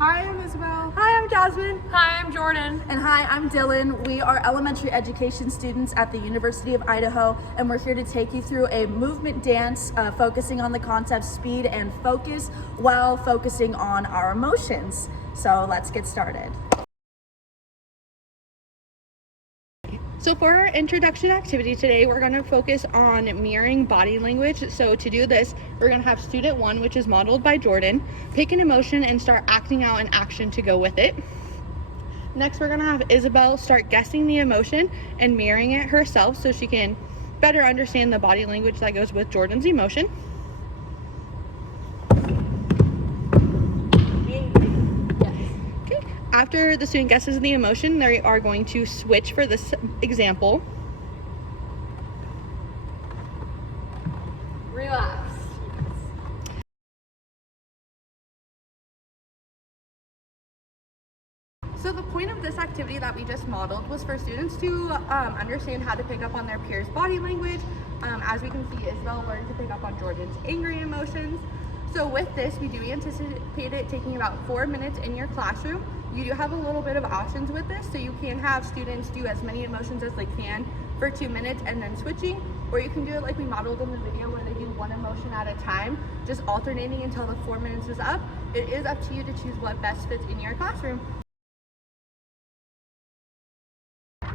Hi, I'm Isabel. Hi, I'm Jasmine. Hi, I'm Jordan. And hi, I'm Dylan. We are elementary education students at the University of Idaho, and we're here to take you through a movement dance focusing on the concepts speed and focus while focusing on our emotions. So let's get started. So for our introduction activity today, we're going to focus on mirroring body language. So to do this, we're going to have student 1, which is modeled by Jordan, pick an emotion and start acting out an action to go with it. Next, we're going to have Isabel start guessing the emotion and mirroring it herself so she can better understand the body language that goes with Jordan's emotion. After the student guesses the emotion, they are going to switch for this example. Relax. So the point of this activity that we just modeled was for students to understand how to pick up on their peers' body language. As we can see, Isabel learned to pick up on Jordan's angry emotions. So with this, we do anticipate it taking about 4 minutes in your classroom. You do have a little bit of options with this, so you can have students do as many emotions as they can for 2 minutes and then switching, or you can do it like we modeled in the video where they do one emotion at a time, just alternating until the 4 minutes is up. It is up to you to choose what best fits in your classroom.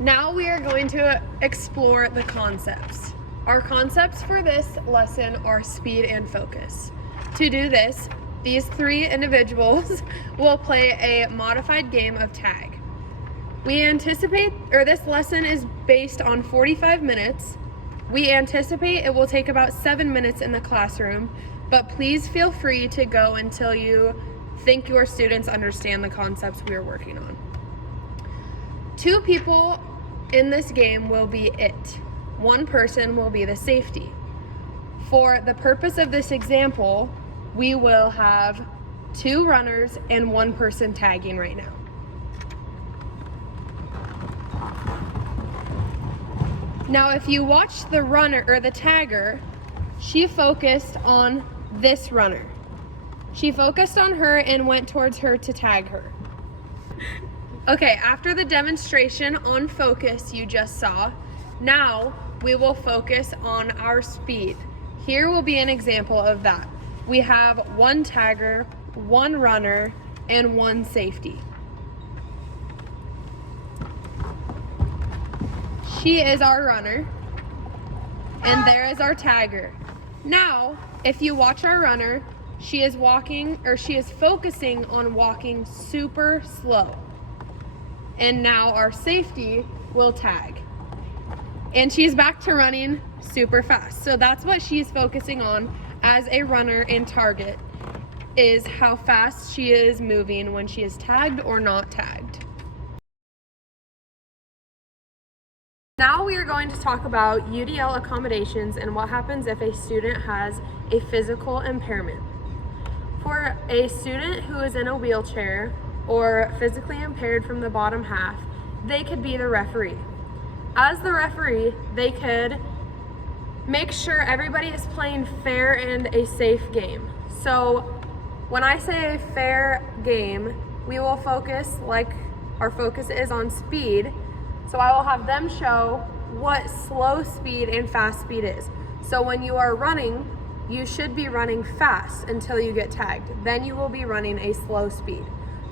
Now we are going to explore the concepts. Our concepts for this lesson are speed and focus. To do this, these 3 individuals will play a modified game of tag. This lesson is based on 45 minutes. We anticipate it will take about 7 minutes in the classroom, but please feel free to go until you think your students understand the concepts we are working on. 2 people in this game will be it. 1 person will be the safety. For the purpose of this example, we will have 2 runners and 1 person tagging right now. Now, if you watch the runner or the tagger, she focused on this runner. She focused on her and went towards her to tag her. Okay, after the demonstration on focus you just saw, now we will focus on our speed. Here will be an example of that. We have 1 tagger, 1 runner, and 1 safety. She is our runner, and there is our tagger. Now, if you watch our runner, she is focusing on walking super slow. And now our safety will tag. And she's back to running super fast. So that's what she's focusing on as a runner and target, is how fast she is moving when she is tagged or not tagged. Now we are going to talk about UDL accommodations and what happens if a student has a physical impairment. For a student who is in a wheelchair or physically impaired from the bottom half, they could be the referee. As the referee, they could make sure everybody is playing fair and a safe game. So when I say a fair game, we will focus like our focus is on speed. So I will have them show what slow speed and fast speed is. So when you are running, you should be running fast until you get tagged. Then you will be running a slow speed.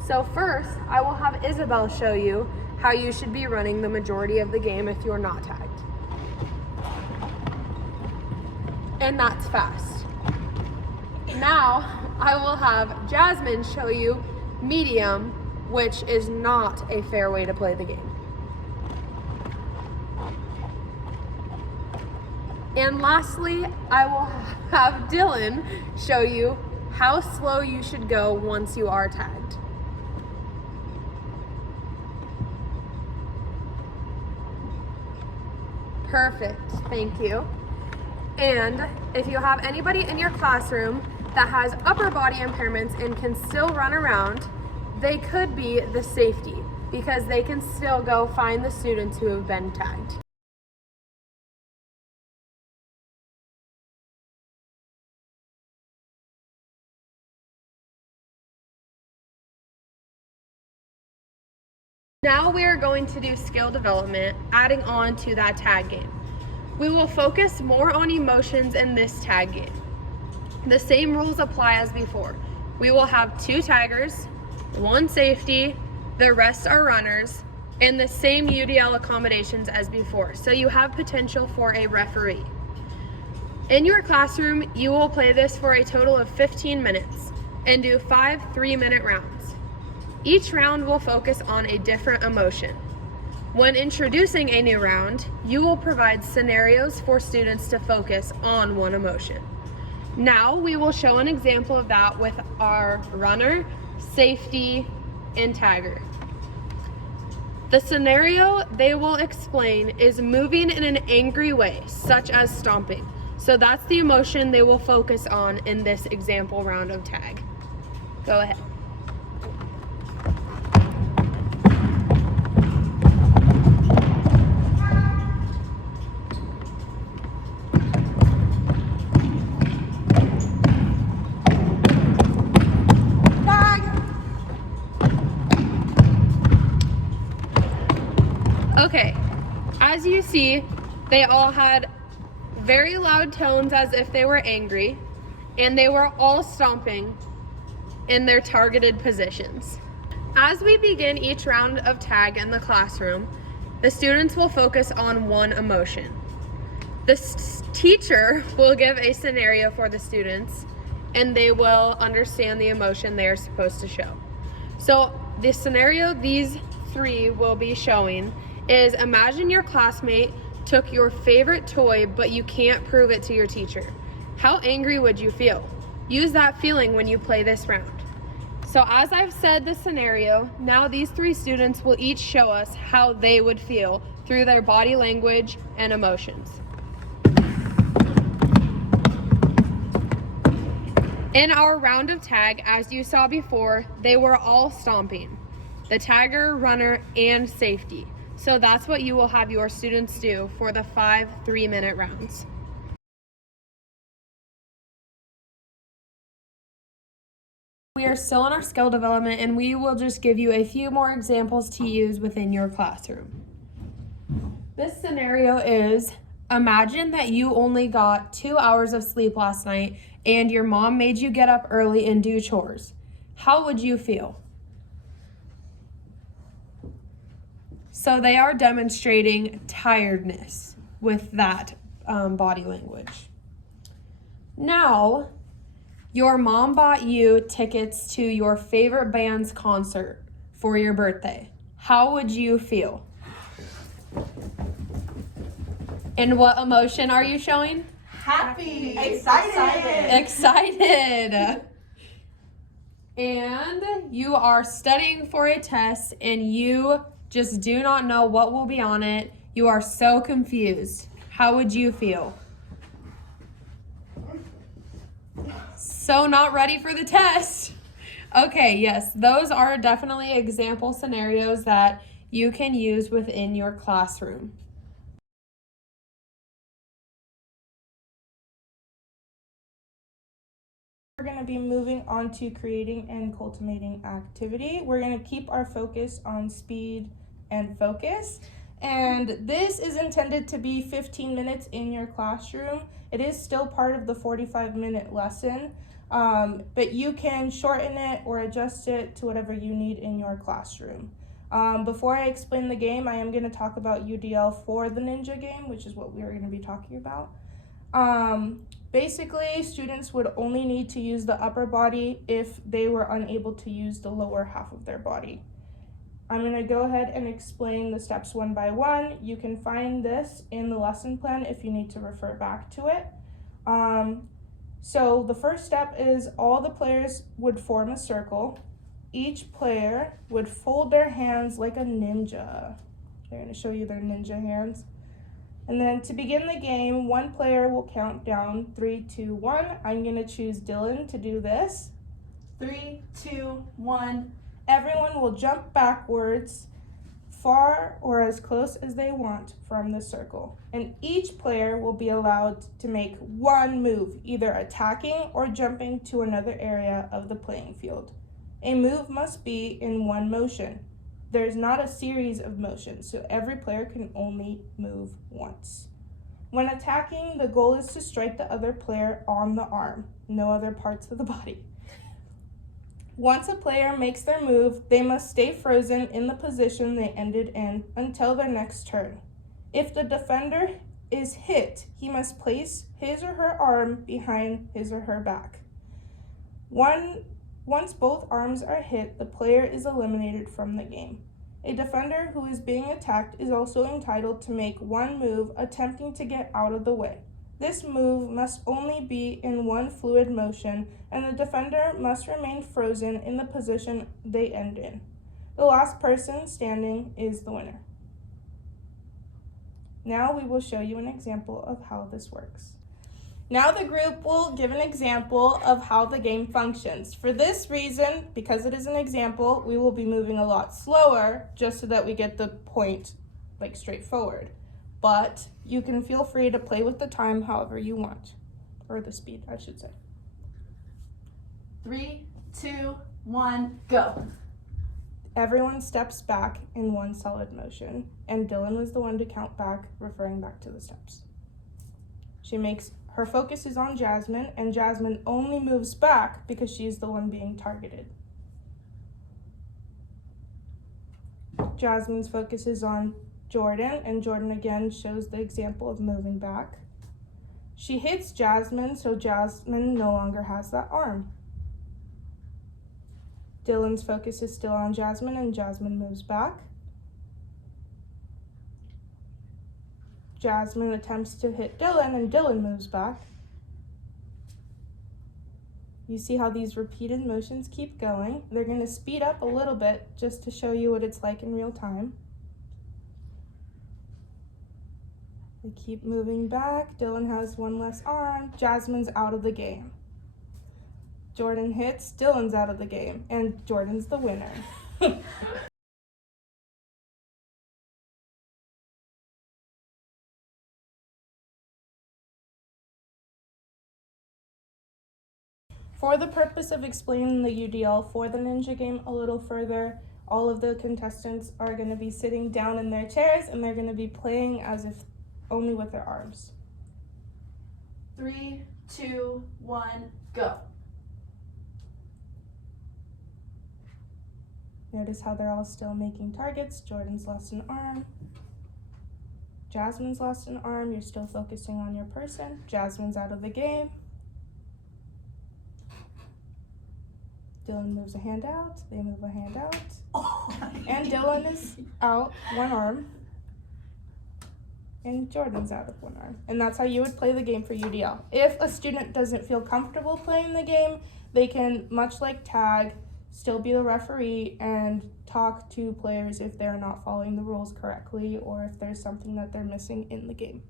So first, I will have Isabel show you how you should be running the majority of the game if you're not tagged. And that's fast. Now, I will have Jasmine show you medium, which is not a fair way to play the game. And lastly, I will have Dylan show you how slow you should go once you are tagged. Perfect, thank you. And if you have anybody in your classroom that has upper body impairments and can still run around, they could be the safety because they can still go find the students who have been tagged. Now we are going to do skill development, adding on to that tag game. We will focus more on emotions in this tag game. The same rules apply as before. We will have 2 taggers, 1 safety, the rest are runners, and the same UDL accommodations as before, so you have potential for a referee. In your classroom, you will play this for a total of 15 minutes and do 5 3-minute rounds. Each round will focus on a different emotion. When introducing a new round, you will provide scenarios for students to focus on one emotion. Now we will show an example of that with our runner, safety, and tagger. The scenario they will explain is moving in an angry way, such as stomping. So that's the emotion they will focus on in this example round of tag. Go ahead. Okay, as you see, they all had very loud tones as if they were angry, and they were all stomping in their targeted positions. As we begin each round of tag in the classroom, the students will focus on one emotion. The teacher will give a scenario for the students, and they will understand the emotion they are supposed to show. So the scenario these 3 will be showing is, imagine your classmate took your favorite toy, but you can't prove it to your teacher. How angry would you feel? Use that feeling when you play this round. So as I've said the scenario, now these 3 students will each show us how they would feel through their body language and emotions. In our round of tag, as you saw before, they were all stomping, the tagger, runner, and safety. So that's what you will have your students do for the 5 3-minute rounds. We are still in our skill development, and we will just give you a few more examples to use within your classroom. This scenario is, imagine that you only got 2 hours of sleep last night and your mom made you get up early and do chores. How would you feel? So they are demonstrating tiredness with that body language. Now, your mom bought you tickets to your favorite band's concert for your birthday. How would you feel? And what emotion are you showing? Happy. Excited. And you are studying for a test and you just do not know what will be on it. You are so confused. How would you feel? So not ready for the test. Okay, yes, those are definitely example scenarios that you can use within your classroom. We're going to be moving on to creating and cultivating activity. We're going to keep our focus on speed and focus. And this is intended to be 15 minutes in your classroom. It is still part of the 45-minute lesson, but you can shorten it or adjust it to whatever you need in your classroom. Before I explain the game, I am going to talk about UDL for the Ninja game, which is what we are going to be talking about. Basically, students would only need to use the upper body if they were unable to use the lower half of their body. I'm going to go ahead and explain the steps one by one. You can find this in the lesson plan if you need to refer back to it. So the first step is all the players would form a circle. Each player would fold their hands like a ninja. They're going to show you their ninja hands. And then to begin the game, one player will count down 3, 2, 1. I'm going to choose Dylan to do this. 3, 2, 1. Everyone will jump backwards far or as close as they want from the circle. And each player will be allowed to make one move, either attacking or jumping to another area of the playing field. A move must be in one motion. There's not a series of motions, so every player can only move once. When attacking, the goal is to strike the other player on the arm, no other parts of the body. Once a player makes their move, they must stay frozen in the position they ended in until their next turn. If the defender is hit, he must place his or her arm behind his or her back. Once both arms are hit, the player is eliminated from the game. A defender who is being attacked is also entitled to make one move attempting to get out of the way. This move must only be in one fluid motion, and the defender must remain frozen in the position they end in. The last person standing is the winner. Now we will show you an example of how this works. Now the group will give an example of how the game functions. For this reason, because it is an example, we will be moving a lot slower just so that we get the point straightforward. But you can feel free to play with the time however you want, or the speed, I should say. 3, 2, 1, go. Everyone steps back in one solid motion, and Dylan was the one to count back, referring back to the steps. Her focus is on Jasmine, and Jasmine only moves back because she's the one being targeted. Jasmine's focus is on Jordan, and Jordan again shows the example of moving back. She hits Jasmine, so Jasmine no longer has that arm. Dylan's focus is still on Jasmine, and Jasmine moves back. Jasmine attempts to hit Dylan, and Dylan moves back. You see how these repeated motions keep going. They're going to speed up a little bit just to show you what it's like in real time. They keep moving back. Dylan has one less arm. Jasmine's out of the game. Jordan hits, Dylan's out of the game, and Jordan's the winner. For the purpose of explaining the UDL for the ninja game a little further, all of the contestants are going to be sitting down in their chairs and they're going to be playing as if only with their arms. 3, 2, 1, go. Notice how they're all still making targets. Jordan's lost an arm. Jasmine's lost an arm. You're still focusing on your person. Jasmine's out of the game. Dylan moves a hand out. They move a hand out. And Dylan is out, one arm. And Jordan's out of one arm. And that's how you would play the game for UDL. If a student doesn't feel comfortable playing the game, they can, much like tag, still be the referee and talk to players if they're not following the rules correctly or if there's something that they're missing in the game.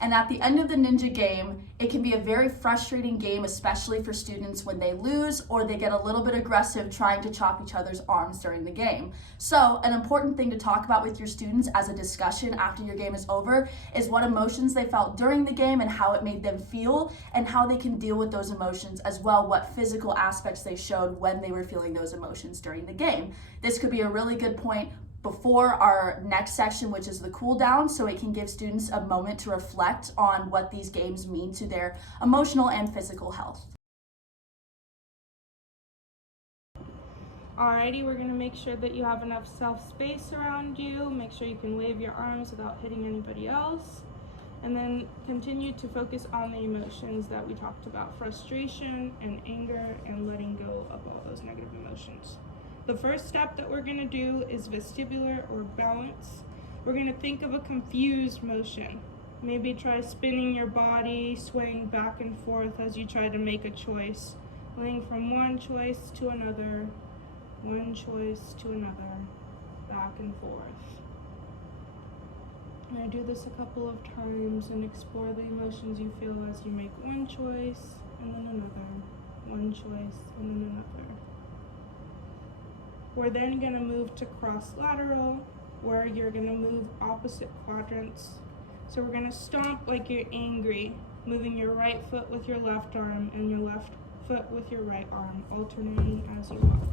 And at the end of the ninja game, it can be a very frustrating game, especially for students when they lose or they get a little bit aggressive trying to chop each other's arms during the game. So an important thing to talk about with your students as a discussion after your game is over is what emotions they felt during the game and how it made them feel and how they can deal with those emotions, as well what physical aspects they showed when they were feeling those emotions during the game. This could be a really good point before our next section, which is the cool down, so it can give students a moment to reflect on what these games mean to their emotional and physical health. Alrighty, we're going to make sure that you have enough self-space around you. Make sure you can wave your arms without hitting anybody else. And then continue to focus on the emotions that we talked about, frustration and anger and letting go of all those negative emotions. The first step that we're going to do is vestibular or balance. We're going to think of a confused motion. Maybe try spinning your body, swaying back and forth as you try to make a choice. Laying from one choice to another, one choice to another, back and forth. I'm going to do this a couple of times and explore the emotions you feel as you make one choice and then another, one choice and then another. We're then going to move to cross-lateral, where you're going to move opposite quadrants. So we're going to stomp like you're angry. moving your right foot with your left arm and your left foot with your right arm, alternating as you walk.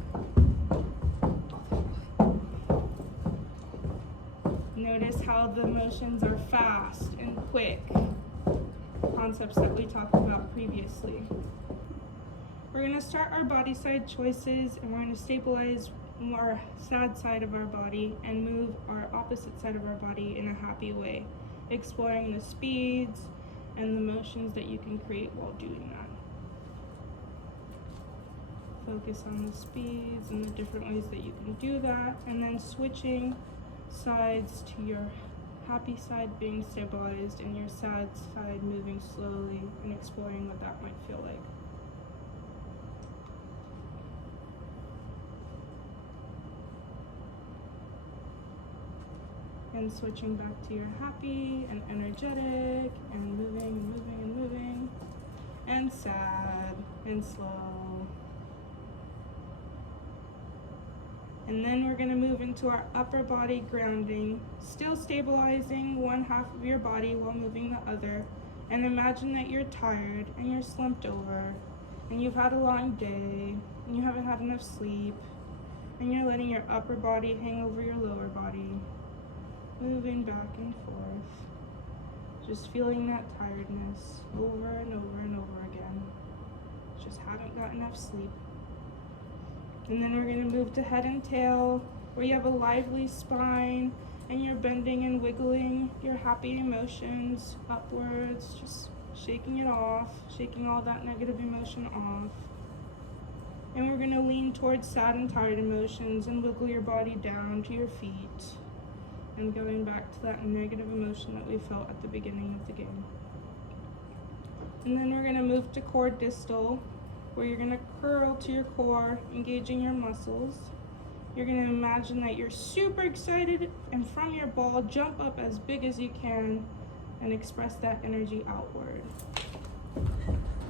Notice how the motions are fast and quick, concepts that we talked about previously. We're going to start our body side choices, and we're going to stabilize our sad side of our body and move our opposite side of our body in a happy way, exploring the speeds and the motions that you can create while doing that. Focus on the speeds and the different ways that you can do that, and then switching sides to your happy side being stabilized and your sad side moving slowly and exploring what that might feel like. And switching back to your happy and energetic and moving and moving and moving and sad and slow. And then we're going to move into our upper body grounding, still stabilizing one half of your body while moving the other. And imagine that you're tired and you're slumped over and you've had a long day and you haven't had enough sleep and you're letting your upper body hang over your lower body, moving back and forth, just feeling that tiredness over and over and over again. Just haven't got enough sleep. And then we're going to move to head and tail, where you have a lively spine and you're bending and wiggling your happy emotions upwards, just shaking it off, shaking all that negative emotion off. And we're going to lean towards sad and tired emotions and wiggle your body down to your feet and going back to that negative emotion that we felt at the beginning of the game. And then we're going to move to core distal, where you're going to curl to your core, engaging your muscles. You're going to imagine that you're super excited, and from your ball, jump up as big as you can and express that energy outward.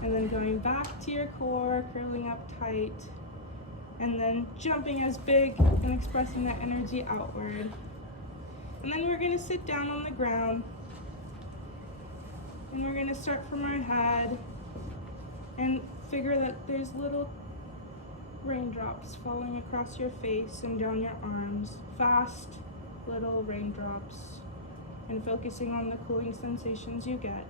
And then going back to your core, curling up tight, and then jumping as big and expressing that energy outward. And then we're going to sit down on the ground, and we're going to start from our head and figure that there's little raindrops falling across your face and down your arms, fast little raindrops, and focusing on the cooling sensations you get.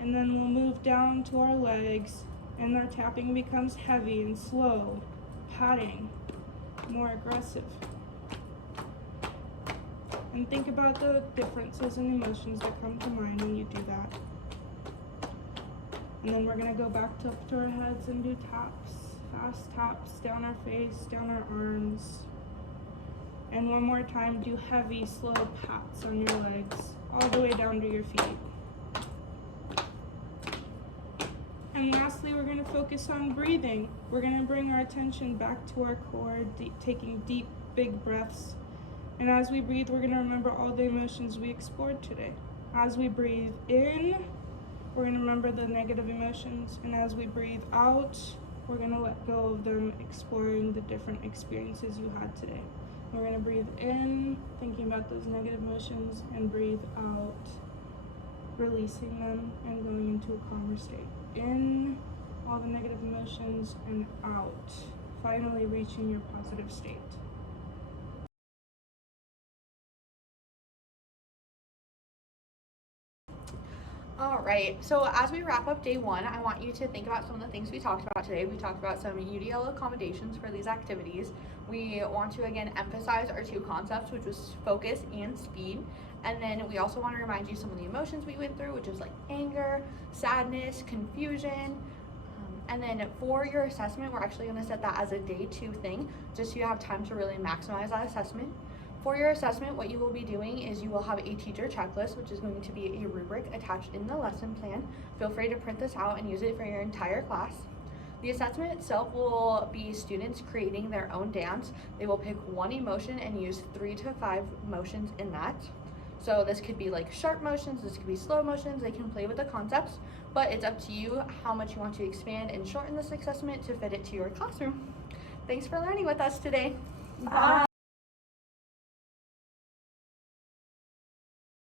And then we'll move down to our legs, and our tapping becomes heavy and slow, patting, more aggressive. And think about the differences and emotions that come to mind when you do that. And then we're going to go back up to our heads and do taps, fast taps down our face, down our arms. And one more time, do heavy, slow pats on your legs, all the way down to your feet. And lastly, we're going to focus on breathing. We're going to bring our attention back to our core, taking deep, big breaths. And as we breathe, we're going to remember all the emotions we explored today. As we breathe in, we're going to remember the negative emotions, and as we breathe out, we're going to let go of them, exploring the different experiences you had today. We're going to breathe in, thinking about those negative emotions, and breathe out, releasing them and going into a calmer state. In, all the negative emotions, and out, finally reaching your positive state. All right, so as we wrap up day one, I want you to think about some of the things we talked about today. We talked about some UDL accommodations for these activities. We want to again emphasize our two concepts, which was focus and speed. And then we also want to remind you some of the emotions we went through, which is like anger, sadness, confusion. And then for your assessment, we're actually going to set that as a day 2 thing, just so you have time to really maximize that assessment. For your assessment, what you will be doing is you will have a teacher checklist, which is going to be a rubric attached in the lesson plan. Feel free to print this out and use it for your entire class. The assessment itself will be students creating their own dance. They will pick one emotion and use 3 to 5 motions in that. So this could be like sharp motions, this could be slow motions. They can play with the concepts, but it's up to you how much you want to expand and shorten this assessment to fit it to your classroom. Thanks for learning with us today. Bye.